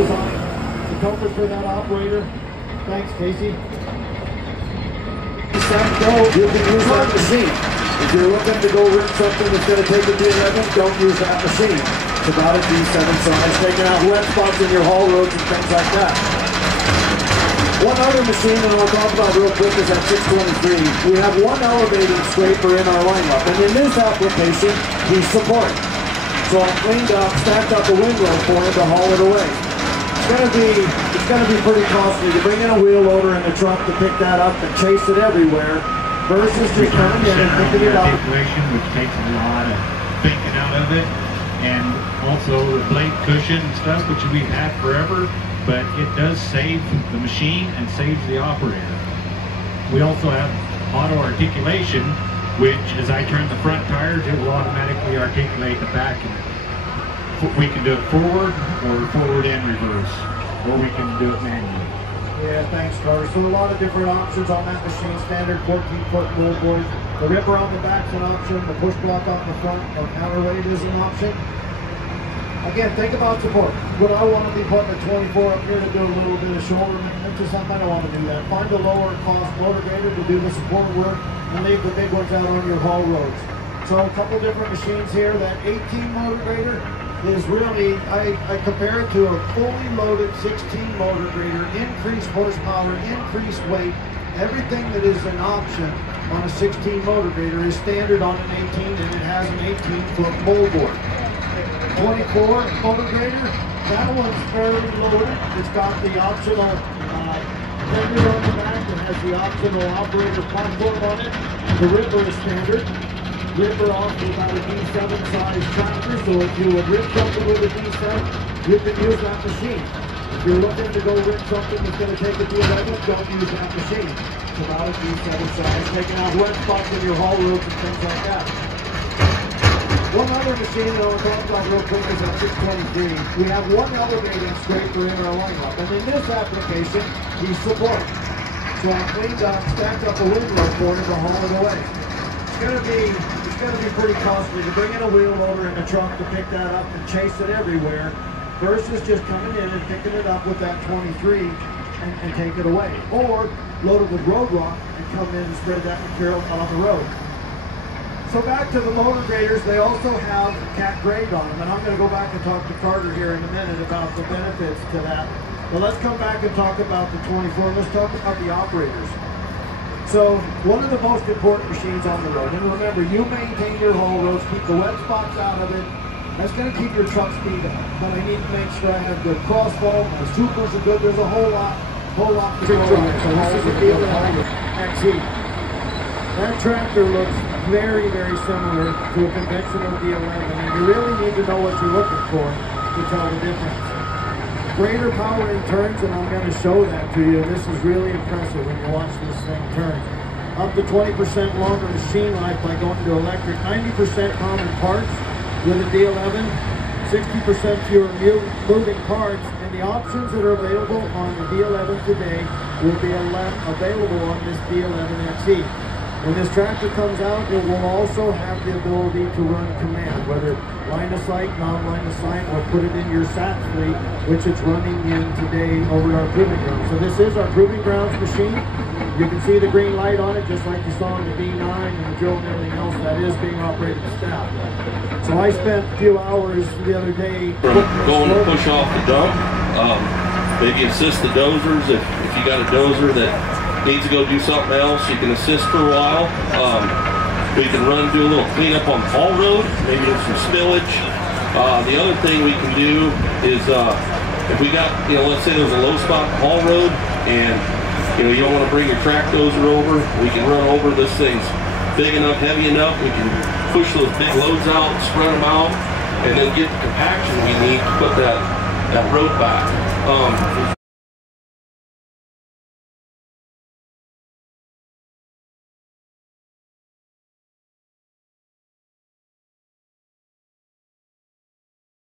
design. The comfort for that operator. Thanks, Casey. Set, go. You can use that machine. If you're looking to go rip something that's going to take a D11, don't use that machine. It's about a D7 size, taking out wet spots in your haul roads and things like that. One other machine that I'll talk about real quick is at 623. We have one elevating scraper in our lineup, and in this application, we support. So I cleaned up, stacked up a windrow for him to haul it away. It's gonna be pretty costly to bring in a wheel loader in the truck to pick that up and chase it everywhere, versus just coming in and picking it up. Which takes a lot of thinking out of it, and also the blade cushion and stuff, which we've had forever. But it does save the machine and saves the operator. We also have auto articulation, which as I turn the front tires, it will automatically articulate the back end. We can do it forward or forward and reverse, or we can do it manually. Yeah, thanks, Carter. So a lot of different options on that machine. Standard 14-foot moldboard. The ripper on the back's an option. The push block on the front or counterweight is an option. Again, think about support. Would I want to be putting a 24 up here to do a little bit of shoulder maintenance or something? I don't want to do that. Find a lower cost motor grader to do the support work and leave the big ones out on your haul roads. So a couple different machines here. That 18 motor grader is really, I compare it to a fully loaded 16 motor grader. Increased horsepower, increased weight. Everything that is an option on a 16 motor grader is standard on an 18, and it has an 18-foot moldboard. 24 motor grader, that one's fairly loaded. It's got the optional fender on the back and has the optional operator platform on it. The ripper is standard. Ripper off to about a D7 size tractor, so if you would rip something with a D7, you can use that machine. If you're looking to go rip something that's going to take a D11, don't use that machine. It's about a D7 size, taking out wet spots in your haul roads and things like that. One other machine that I'll talk about real quick is at 623. We have one elevating scraper in our lineup, and in this application, we support. So I cleaned up, stacked up a windrow for him to haul it away. It's gonna be pretty costly to bring in a wheel loader in a truck to pick that up and chase it everywhere, versus just coming in and picking it up with that 23 and take it away. Or load it with road rock and come in and spread that material on the road. So back to the motor graders, they also have cat grade on them, and I'm going to go back and talk to Carter here in a minute about the benefits to that. But let's come back and talk about the 24. Let's talk about the operators. So one of the most important machines on the road, and remember, you maintain your haul roads, keep the wet spots out of it. That's going to keep your truck speed up. But I need to make sure I have good crossfall, my supers are good. There's a whole lot to go on. So this is a deal that XE. That tractor looks very, very similar to a conventional D11, and you really need to know what you're looking for to tell the difference. Greater power in turns, and I'm going to show that to you. This is really impressive when you watch this thing turn. Up to 20% longer machine life by going to electric. 90% common parts with a D11. 60% fewer moving parts, and the options that are available on the D11 today will be available on this D11 XE. When this tractor comes out, it will also have the ability to run command, whether line of sight, non-line of sight, or put it in your SAT fleet, which it's running in today over at our proving grounds. So this is our proving grounds machine. You can see the green light on it, just like you saw on the D9 and the drill and everything else. That is being operated with staff. So I spent a few hours the other day going to push off the dump, maybe assist the dozers if you got a dozer that needs to go do something else, you can assist for a while. We can do a little cleanup on the haul road, maybe do some spillage. The other thing we can do is if we got, let's say there's a low spot haul road and you don't want to bring your track dozer over, we can run over. This thing's big enough, heavy enough, we can push those big loads out, spread them out, and then get the compaction we need to put that road back.